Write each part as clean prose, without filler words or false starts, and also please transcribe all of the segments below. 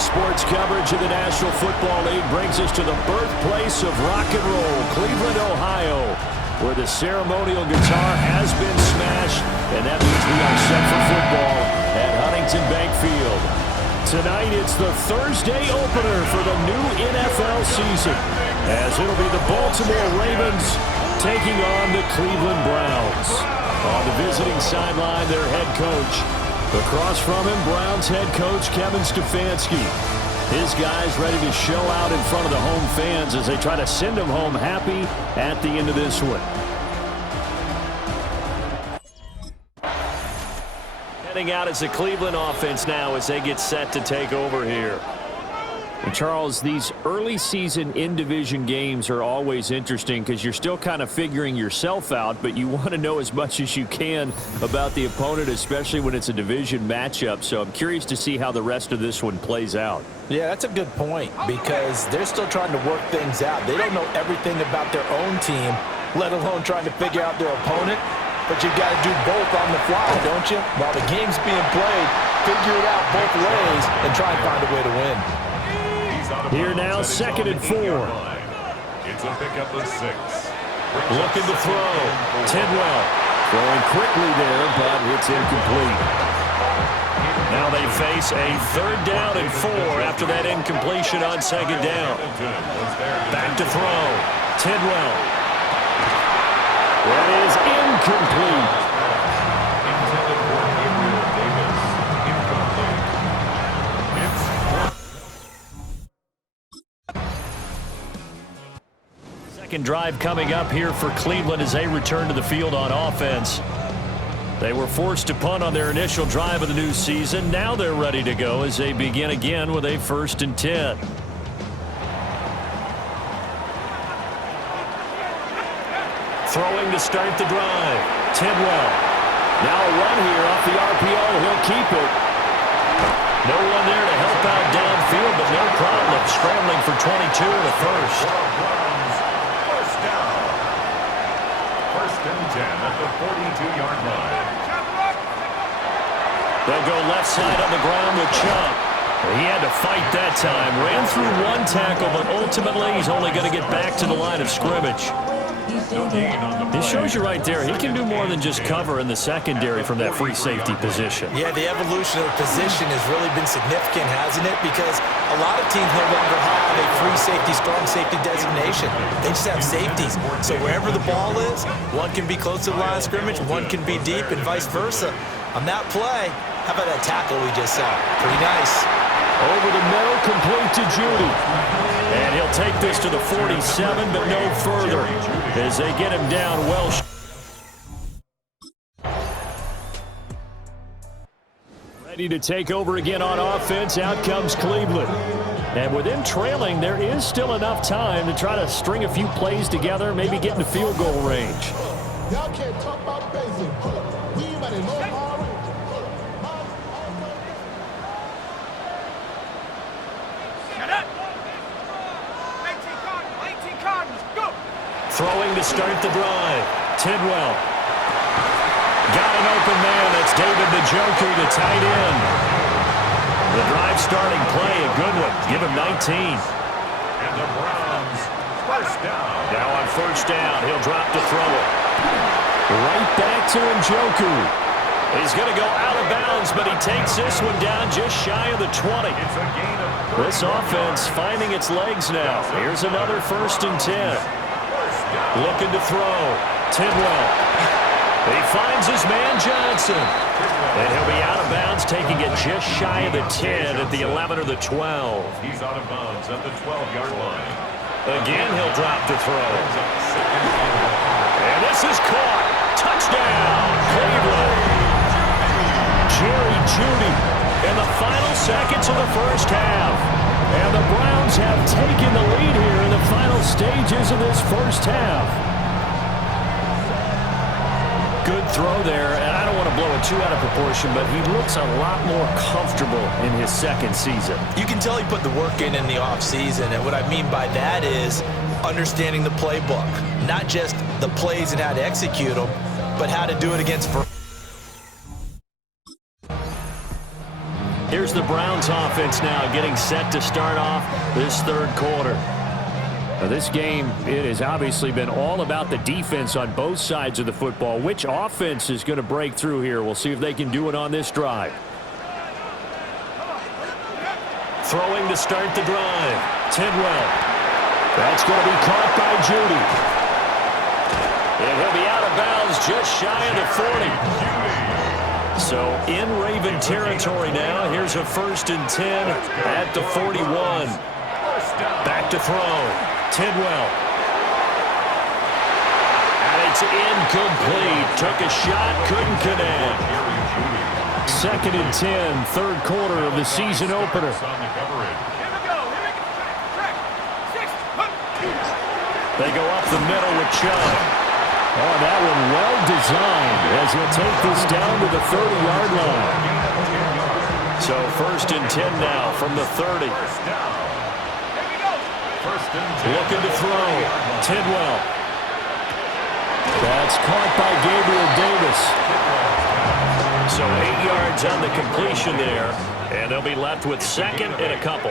Sports coverage of the National Football League brings us to the birthplace of rock and roll, Cleveland, Ohio, where the ceremonial guitar has been smashed, and that means we are set for football at Huntington Bank Field. Tonight, it's the Thursday opener for the new NFL season, as it'll be the Baltimore Ravens taking on the Cleveland Browns. On the visiting sideline, their head coach. Across from him, Browns head coach Kevin Stefanski. His guys ready to show out in front of the home fans as they try to send them home happy at the end of this one. Heading out as the Cleveland offense now as they get set to take over here. And Charles, these early season in-division games are always interesting because you're still kind of figuring yourself out, but you want to know as much as you can about the opponent, especially when it's a division matchup. So I'm curious to see how the rest of this one plays out. Yeah, that's a good point because they're still trying to work things out. They don't know everything about their own team, let alone trying to figure out their opponent. But you got to do both on the fly, don't you? While the game's being played, figure it out both ways and try and find a way to win. Here now, 2nd and 4. It's a pickup of 6. Looking to throw. Tidwell throwing quickly there, but it's incomplete. Now they face a 3rd down and 4 after that incompletion on 2nd down. Back to throw. Tidwell. That is incomplete. Second drive coming up here for Cleveland as they return to the field on offense. They were forced to punt on their initial drive of the new season. Now they're ready to go as they begin again with a 1st and 10. Throwing to start the drive. Tidwell. Now a run here off the RPO. He'll keep it. No one there to help out downfield, but no problem. Scrambling for 22 in the first. At the 42-yard line. They'll go left side on the ground with Chubb. He had to fight that time. Ran through one tackle, but ultimately he's only going to get back to the line of scrimmage. This shows you right there, he can do more than just cover in the secondary from that free safety position. Yeah, the evolution of the position has really been significant, hasn't it? Because a lot of teams no longer have a free safety, strong safety designation. They just have safeties. So wherever the ball is, one can be close to the line of scrimmage, one can be deep, and vice versa. On that play, how about that tackle we just saw? Pretty nice. Over the middle, complete to Judy. And he'll take this to the 47, but no further as they get him down well. Ready to take over again on offense. Out comes Cleveland. And with them trailing, there is still enough time to try to string a few plays together, maybe get into field goal range. Y'all can't talk about basic. We might know. Throwing to start the drive. Tidwell. Got an open man. That's David Njoku, the tight end. The drive starting play, a good one. Give him 19. And the Browns, 1st down. Now on 1st down, he'll drop to throw it. Right back to Njoku. He's going to go out of bounds, but he takes this one down just shy of the 20. It's a gain of This offense finding its legs now. Here's another 1st and 10. Looking to throw. Tidwell. He finds his man Johnson. And he'll be out of bounds, taking it just shy of the 10 at the 11 or the 12. He's out of bounds at the 12-yard line. Again, he'll drop to throw. And this is caught. Touchdown, Cleveland. Jerry Jeudy in the final seconds of the first half. And the Browns have taken the lead here in the final stages of this first half. Good throw there, and I don't want to blow it too out of proportion, but he looks a lot more comfortable in his 2nd season. You can tell he put the work in the offseason, and what I mean by that is understanding the playbook. Not just the plays and how to execute them, but how to do it against Here's the Browns offense now getting set to start off this third quarter. Now this game, it has obviously been all about the defense on both sides of the football. Which offense is going to break through here? We'll see if they can do it on this drive. Throwing to start the drive. Tidwell. That's going to be caught by Judy. And he'll be out of bounds just shy of the 40. So in Raven territory now. Here's a 1st and 10 at the 41. Back to throw. Tidwell. And it's incomplete. Took a shot, couldn't connect. 2nd and 10, third quarter of the season opener. They go up the middle with Chubb. Oh, that one well designed as he'll take this down to the 30-yard line. So 1st and 10 now from the 30. Looking to throw. Tidwell. That's caught by Gabriel Davis. So 8 yards on the completion there. And they'll be left with 2nd and a couple.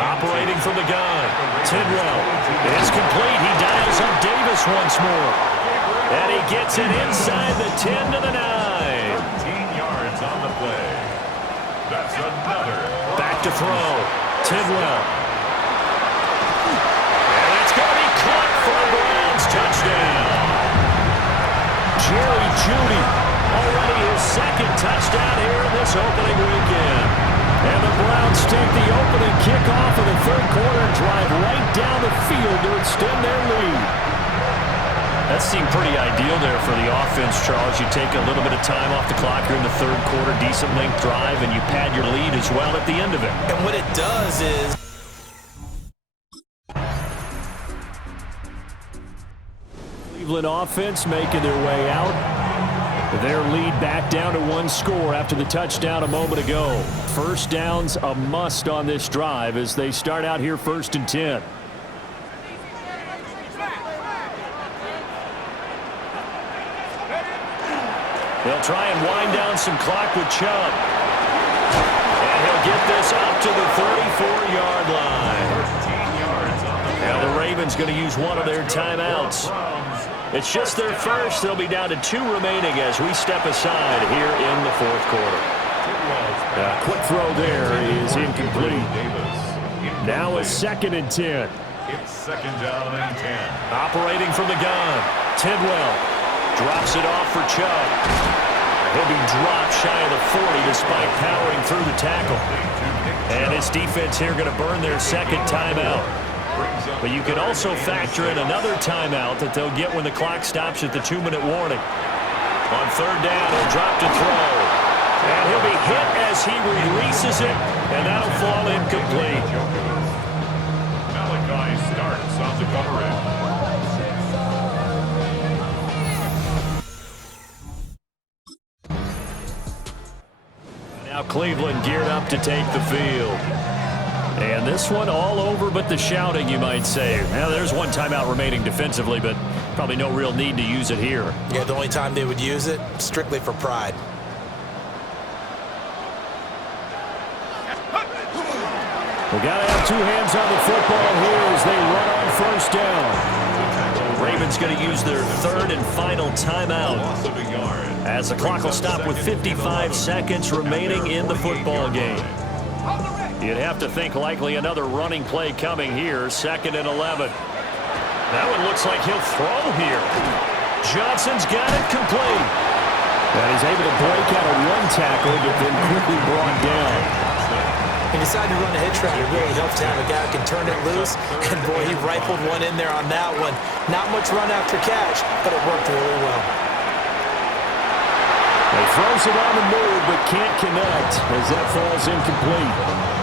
Operating from the gun. Tidwell. It's complete. He dials up Davis once more. And he gets it inside the 10 to the 9. 13 yards on the play. That's another. Back to throw. Tidwell. And that's going to be caught for a Browns touchdown. Jerry Judy. Already his 2nd touchdown here in this opening weekend. And the Browns take the opening kickoff of the third quarter and drive right down the field to extend their lead. That seemed pretty ideal there for the offense, Charles. You take a little bit of time off the clock here in the third quarter, decent length drive, and you pad your lead as well at the end of it. And what it does is... Cleveland offense making their way out. Their lead back down to 1 score after the touchdown a moment ago. First down's a must on this drive as they start out here 1st and 10. They'll try and wind down some clock with Chubb. And he'll get this up to the 34-yard line. Now the Ravens going to use one of their timeouts. It's just their first. They'll be down to 2 remaining as we step aside here in the fourth quarter. Quick throw there is incomplete. Now a 2nd and 10. It's 2nd down and 10. Operating from the gun. Tidwell drops it off for Chubb. He'll be dropped shy of the 40 despite powering through the tackle. And his defense here going to burn their 2nd timeout. But you can also factor in another timeout that they'll get when the clock stops at the 2-minute warning. On 3rd down, he'll drop to throw. And he'll be hit as he releases it, and that'll fall incomplete. Malachi starts on the coverage. Now Cleveland geared up to take the field. And this one all over but the shouting, you might say. Now, there's one timeout remaining defensively, but probably no real need to use it here. Yeah, the only time they would use it, strictly for pride. We got to have 2 hands on the football here as they run on 1st down. Ravens going to use their 3rd and final timeout as the clock will stop with 55 seconds remaining in the football game. You'd have to think likely another running play coming here, 2nd and 11. That one looks like he'll throw here. Johnson's got it complete. And he's able to break out of 1 tackle, but then quickly brought down. He decided to run a hitch route. It really helps to have a guy who can turn it loose. And boy, he rifled one in there on that one. Not much run after catch, but it worked really well. He throws it on the move, but can't connect as that falls incomplete.